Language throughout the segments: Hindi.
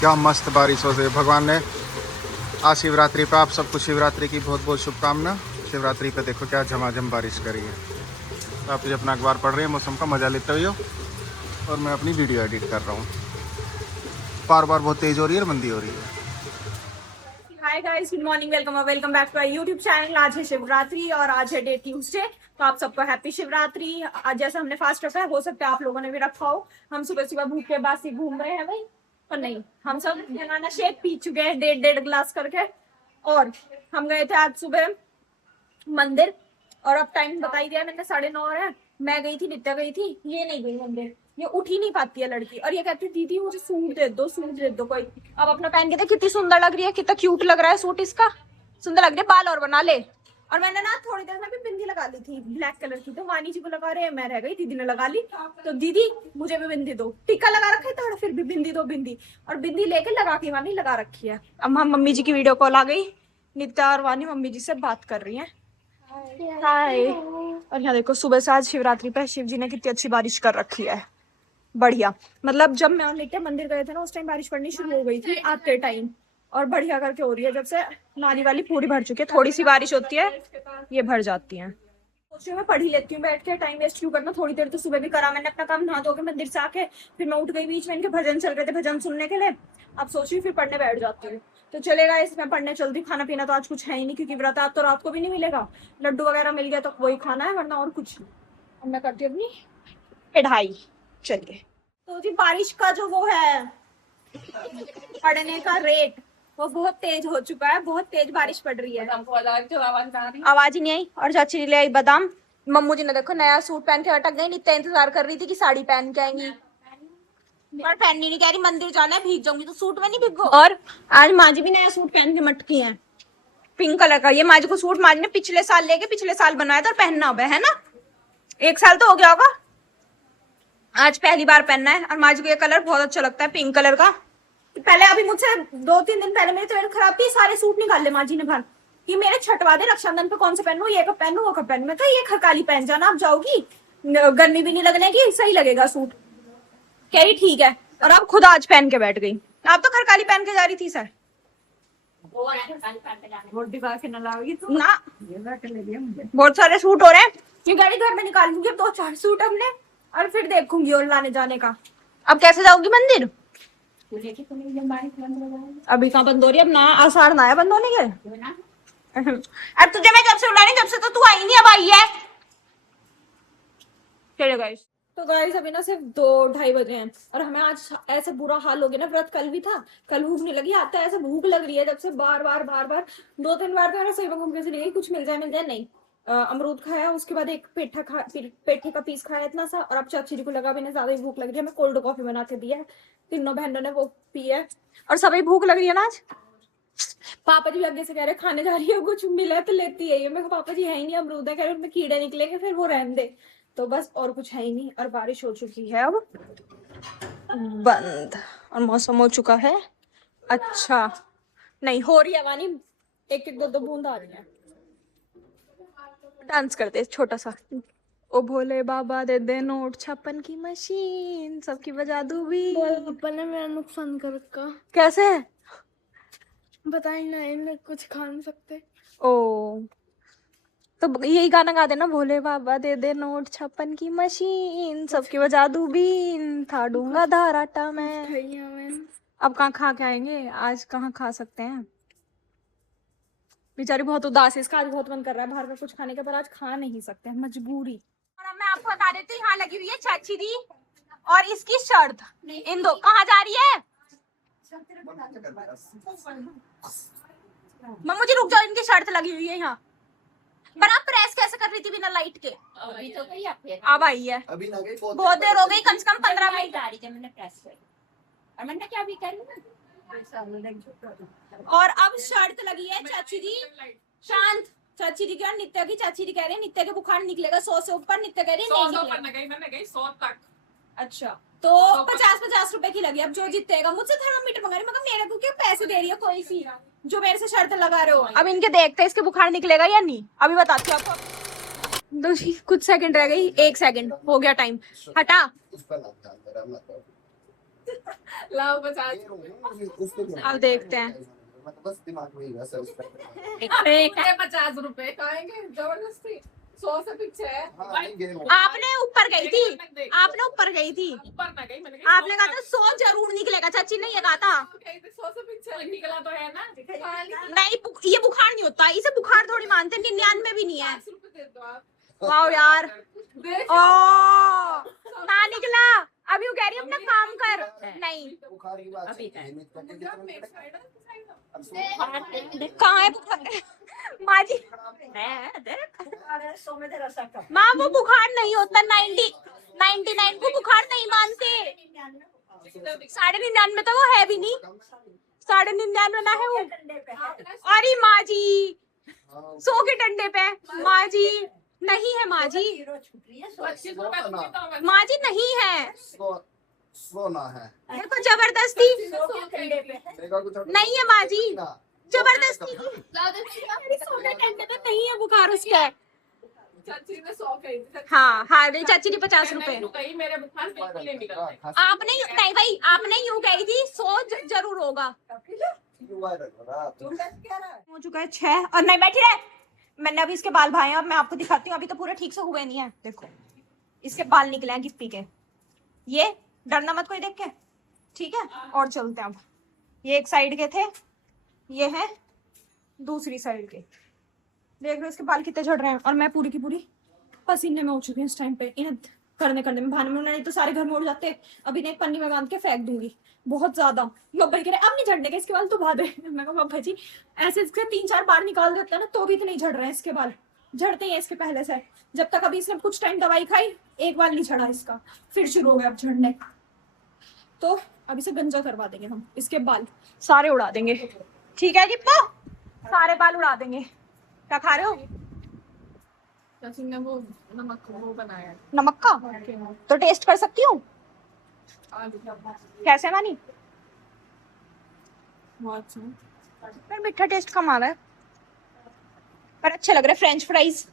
क्या मस्त बारिश हो रही है। भगवान ने आज शिवरात्रि पर आप सबको शिवरात्रि की बहुत बहुत शुभकामना। शिवरात्रि पे देखो क्या झमाझम बारिश करी है। तो आप अपना अखबार पढ़ रहे हैं, मौसम का मजा लेते हुए हो, और मैं अपनी वीडियो एडिट कर रहा हूँ। बार बार बहुत तेज हो रही है और मंदी हो रही है। Hi guys, good morning, welcome back to our YouTube channel. आज है शिवरात्रि और आज है डे ट्यूसडे, तो आप सबको हैप्पी शिवरात्रि। आज जैसे हमने फास्ट रखा है, हो सकता है आप लोगों ने भी रखा हो। हम सुबह सुबह भूखे बासी घूम रहे हैं भाई, पर नहीं, हम सब बनाना शेक पी चुके हैं 1.5 गिलास करके। और हम गए थे आज सुबह मंदिर, और अब टाइम बता ही दिया मैंने, 9:30 है। मैं गई थी, नित्या गई थी, ये नहीं गई मंदिर। ये उठ ही नहीं पाती है लड़की, और ये कहती दीदी मुझे सूट दे दो, सूट दे दो कोई। अब अपना पहन के देख कितनी सुंदर लग रही है, कितना क्यूट लग रहा है सूट इसका, सुंदर लग रही है। बाल और बना ले। और मैंने ना थोड़ी देर में भी बिंदी लगा ली थी ब्लैक कलर की, तो वानी जी को लगा रहे हैं, मैं रह गई, दीदी ने लगा ली। तो दीदी मुझे भी बिंदी दो, टीका लगा रखा है थोड़ा, फिर भी बिंदी दो बिंदी। और बिंदी लेके लगा के वानी लगा रखी है। अब हम मम्मी जी की वीडियो कॉल आ गई, नित्या और वानी मम्मी जी से बात कर रही है। हाय। और यहाँ देखो सुबह से आज शिवरात्रि पे शिव जी ने कितनी अच्छी बारिश कर रखी है, बढ़िया। मतलब जब मैं और नित्या मंदिर गए थे ना, उस टाइम बारिश पड़नी शुरू हो गई थी आते टाइम, और बढ़िया करके हो रही है। जब से नाली वाली पूरी भर चुकी है, थोड़ी सी बारिश होती है ये भर जाती है। सोचिए मैं पढ़ ही लेती हूँ बैठ के, टाइम वेस्ट क्यों करना। थोड़ी देर तो सुबह भी करा मैंने अपना काम, नहा धो के मंदिर से आके फिर मैं उठ गई। बीच में इनके भजन चल रहे थे, भजन सुनने के लिए। अब सोची फिर पढ़ने बैठ जाती हूँ। तो चलेगा इसमें पढ़ने चलती। खाना पीना तो आज कुछ है ही नहीं, क्योंकि व्रत आप तो रात को भी नहीं मिलेगा। लड्डू वगैरह मिल गया तो वही खाना है, वरना और कुछ। अब मैं करती हूँ अपनी पढ़ाई। चलिए, तो जी बारिश का जो वो है पढ़ने का रेट, वो बहुत तेज हो चुका है, बहुत तेज बारिश पड़ रही है। आवाज ही नहीं आई। और चाची ले आई बादाम। मम्मू जी ने देखो नया सूट पहन के अटक गई। नित्या इंतजार कर रही थी कि साड़ी पहन के आएंगी, पर पहननी नहीं, कह रही मंदिर जाना है, भीग जाऊंगी। तो सूट में नहीं भीगो। और आज माँ जी भी नया सूट पहन के मटकी है, पिंक कलर का। ये माँ जी को सूट माँ जी ने पिछले साल लेके पिछले साल बनवाया था, और पहनना अब है ना, 1 साल तो हो गया होगा। आज पहली बार पहनना है। और माँ जी को ये कलर बहुत अच्छा लगता है, पिंक कलर का। पहले अभी मुझसे 2-3 दिन पहले मेरी तबीयत खराब थी, सारे सूट निकाल ले माँ जी ने भर कि मेरे छटवा दे, रक्षाबंधन पे कौन से पहनू, ये कब पहनू वो कब पहनू। मैं कहा ये खरकाली पहन जाना, आप जाओगी, गर्मी भी नहीं लगने की, सही लगेगा सूट। कह रही ठीक है। और अब खुद आज पहन के बैठ गई। आप तो खरकाली पहन के जा रही थी सर ना। बहुत सारे सूट हो रहे हैं, ये गाड़ी घर में निकाल लूंगी अब 2-4 सूट हमने, और फिर देखूंगी और लाने जाने का। अब कैसे जाओगी मंदिर? अभी कहाँ बंद हो रही है? अब ना आषाढ़ ना है बंद होने के। अब तुझे मैं जब से बुला रही, जब से तो तू आई नहीं, अब आई है। चलो गाइस, तो गाइस अभी ना सिर्फ 2-2:30 बजे हैं, और हमें आज ऐसे बुरा हाल हो गया ना। व्रत कल भी था, कल भूख नहीं लगी। आता है ऐसे भूख लग रही है जब से, बार बार 2-3 बार तो मैंने सही में घूम के चली गई, कुछ मिल जाए नहीं। अमरूद खाया, उसके बाद एक पेठे का पीस खाया इतना सा। और अब चाची जी को लगा भी नहीं, ज्यादा ही भूख लग रही है, मैं कोल्ड कॉफी बना के दी है, तीनों बहनों ने वो पी है। और सभी भूख लग रही है ना आज। पापा जी आगे से कह रहे खाने जा रही है, कुछ मिला तो लेती है। मैं पापा जी है ही नहीं, अमरूद है, कह रहे उनमें कीड़े निकलेंगे, फिर वो रहने दे। तो बस और कुछ है ही नहीं। और बारिश हो चुकी है अब बंद, और मौसम हो चुका है अच्छा, नहीं हो रही है वानी, 1-1 2-2 बूंद आ रही है। डांस करते छोटा सा, ओ भोले बाबा दे दे नोट 56 की मशीन, सबकी बजा दूं भी। पापा ने मेरा नुकसान कर रखा। कैसे? बताई ना, इन्हें कुछ खा नहीं सकते। ओ, तो यही गाना गा देना, भोले बाबा दे दे नोट 56 की मशीन, सबकी बजा दूं बीन, था दूंगा धाराटा में। अब कहाँ खा के आएंगे, आज कहाँ खा सकते हैं। बेचारी बहुत उदास है, इसका आज बहुत मन कर रहा है बाहर का कुछ खाने का, पर आज खा नहीं सकते हैं, मजबूरी। और अब मैं आपको बता देती हूँ, यहाँ लगी हुई है चाची दी और इसकी शर्त। इन दो कहाँ जा रही है? मम्मू जी रुक जाओ, इनकी शर्त लगी हुई है यहाँ पर। आप प्रेस कैसे कर रही थी बिना लाइट के? अभी तो गई आप, अब आई है, अभी ना गई, बहुत देर हो गई, कम से कम 15 मिनट आ रही जब मैंने प्रेस करी। और मैंने क्या अभी कर लिया। और अब शर्त लगी है चाची जी, शांत। चाची जी क्या, नित्या की चाची जी कह रहे हैं नित्या के बुखार निकलेगा 100 से ऊपर। नित्या कह रही है 100 से ऊपर नहीं गई, मैंने गई 100 तक। अच्छा तो 50-50 रुपए की लगी। अब जो जीतेगा मुझसे थर्मामीटर मंगा रही, मगर मेरे को क्यों पैसे दे रही है कोई सी जो मेरे से शर्त लगा रहे हो। अब इनके देखते हैं इसके बुखार निकलेगा या नहीं, अभी बताती हूँ आपको। दो कुछ सेकंड रह गई, 1 सेकंड हो गया टाइम। हटा लाओ 50। अब देखते हैं। बस दिमाग में ही बस है उसका। 50 रुपए खाएंगे जबरदस्ती। 100 से पीछे है। आपने ऊपर गई थी, आपने ऊपर गई थी, ऊपर ना गई मैंने आपने कहा था 100 जरूर निकलेगा। चाची ने ये कहा था 100 से पीछे निकला तो है ना। नहीं, ये बुखार नहीं होता, इसे बुखार थोड़ी मानते, 99 भी नहीं है। 50 रुपए दे दो आप। वाओ यार, देख ओ ना निकला। अभी वो कह रही है अपना काम कर। नहीं बुखार की बात अभी है। ये तो कहते जब हैं मेरे कि साइड अब सुनो, कहाँ है बुखार? माँ जी माँ, वो बुखार नहीं होता। 99 को बुखार नहीं मानते। 99.5 तो वो है भी नहीं। 99.5 ना है वो। अरे माँ जी 100 के डंडे पे माँ जी नहीं है। माँ जी 25 रुपए दूंगी तो मैं माँ जी नहीं है। सोना है। देखो जबरदस्ती देखा कुछ नहीं है माँ जी, ना। जबरदस्ती की। ला दे 100 के डंडे पे नहीं है बुखार उसका। चाची ने 100 कही थी। हाँ हाँ नहीं, चाची ने 50 रुपए। नहीं कही मेरे बुखार बिल्कुल नहीं निकलते। आपने नहीं भाई, आपने यूं कही थी 100 जरूर होगा। हो चुका है 6 और नहीं बैठी रहे। मैंने अभी इसके बाल भाए हैं, अब मैं आपको दिखाती हूँ। अभी तो पूरे ठीक से हुए नहीं है। देखो इसके बाल निकले हैं गिप्पी के। ये डरना मत कोई देख के, ठीक है। और चलते हैं अब। ये एक साइड के थे, ये है दूसरी साइड के। देख रहे हो इसके बाल कितने झड़ रहे हैं। और मैं पूरी की पूरी पसीने में हो चुकी हूँ इस टाइम पे। इन्हें करने में भाने में नहीं तो सारे घर में उड़ जाते। अभी ने एक पन्नी में बांध के फेंक दूंगी, बहुत ज्यादा। लोग भाई कह रहे अब नहीं झड़ने के इसके बाल, तो बाद मैं कहा बाबा जी ऐसे इसके 3-4 बार निकाल देता है ना तो भी तो नहीं झड़ रहे हैं इसके बाल। झड़ते ही हैं इसके पहले से। जब तक अभी इसने कुछ टाइम दवाई खाई, एक बार नहीं झड़ा इसका, फिर शुरू हो गया अब झड़ने। तो अभी से गंजा करवा देंगे हम इसके बाल, सारे उड़ा देंगे। ठीक है गिप्पो, सारे बाल उड़ा देंगे। क्या खा रहे हो? चाची ने वो नमक वो बनाया। नमक का तो टेस्ट कर सकती हूँ? कैसे मानी? बहुत अच्छा। पर मीठा टेस्ट कम आ रहा है, पर अच्छे लग रहे फ्रेंच फ्राइज।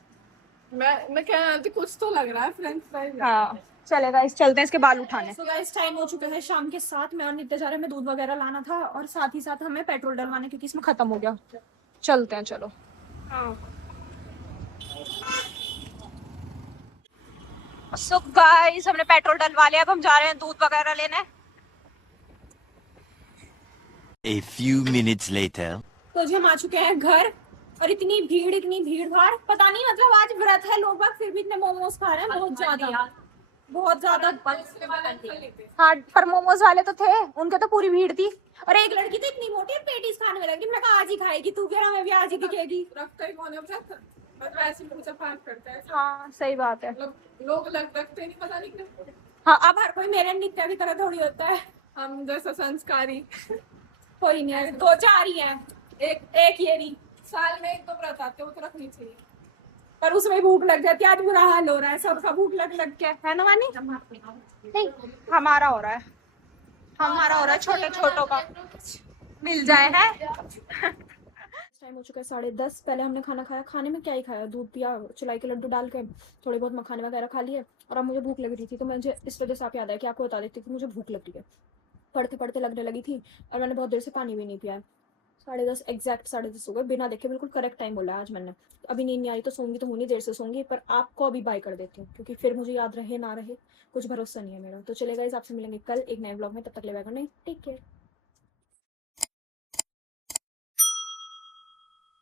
मैं क्या जानती, कुछ तो लग रहा है फ्रेंच फ्राइज। हाँ चलेगा, इस चलते हैं इसके बाल उठाने। तो गाइस टाइम हो चुका है शाम के 7। मैं और नित्य जा रहे हैं, मैं दूध वगैरह लाना था और साथ ही साथ हमें पेट्रोल डलवाना क्योंकि इसमें खत्म हो गया। चलते हैं चलो। सो गाइस हमने पेट्रोल डलवा लिया, अब हम जा रहे हैं दूध वगैरह लेने। A few minutes later. तो जी हम आ चुके हैं घर और इतनी भीड़ भाड़, पता नहीं मतलब आज व्रत है लोग बाग फिर भी इतने मोमोज खा रहे हैं, बहुत ज्यादा। हाँ पर मोमोज वाले तो थे, उनके तो पूरी भीड़ थी। और एक लड़की तो इतनी मोटी पेटीज खाने में लगी, मैंने कहा आज ही खाएगी तू, कह रहा मैं भी आज ही दिखेगी। रखते ही कौन है व्रत, मतलब ऐसे पूजा पाठ करते हैं। हाँ सही बात है। लोग रखते नहीं, पता नहीं क्यों। हाँ अब हर कोई मेरे नित्य की तरह थोड़ी होता है, हम जैसा संस्कारी कोई नहीं है, 2-4 ही है। एक ये नहीं, साल में 1-2 व्रत आते हैं, वो तो रखनी चाहिए। पर उसमें भूख लग जाती है। आज बुरा हाल हो रहा है सबका, भूख लग के, है ना मानी? नहीं हमारा हो रहा है, छोटे छोटों का मिल जाए है। टाइम हो चुका है 10:30। पहले हमने खाना खाया, खाने में क्या ही खाया, दूध पिया, चुलाई के लड्डू डाल के, थोड़े बहुत मखाने वगैरह खा लिए। और अब मुझे भूख लग रही थी, तो मुझे इस वजह से आप याद है कि आपको बता देती कि मुझे भूख लग रही है, पढ़ते पढ़ते लगने लगी थी। और मैंने बहुत देर से पानी भी नहीं पिया है। 10:30 एग्जैक्ट 10:30 हो गए, बिना देखे बिल्कुल करेक्ट टाइम बोला है आज मैंने। अभी नींद नहीं आई तो सोंगी तो होनी देर से सोंगी, पर आपको अभी बाय कर देती हूँ क्योंकि फिर मुझे याद रहे ना रहे, कुछ भरोसा नहीं है मेरा। तो चलेगा, इस आपसे मिलेंगे कल एक नए ब्लॉग में, तब तक ले बैठो नहीं, टेक केयर।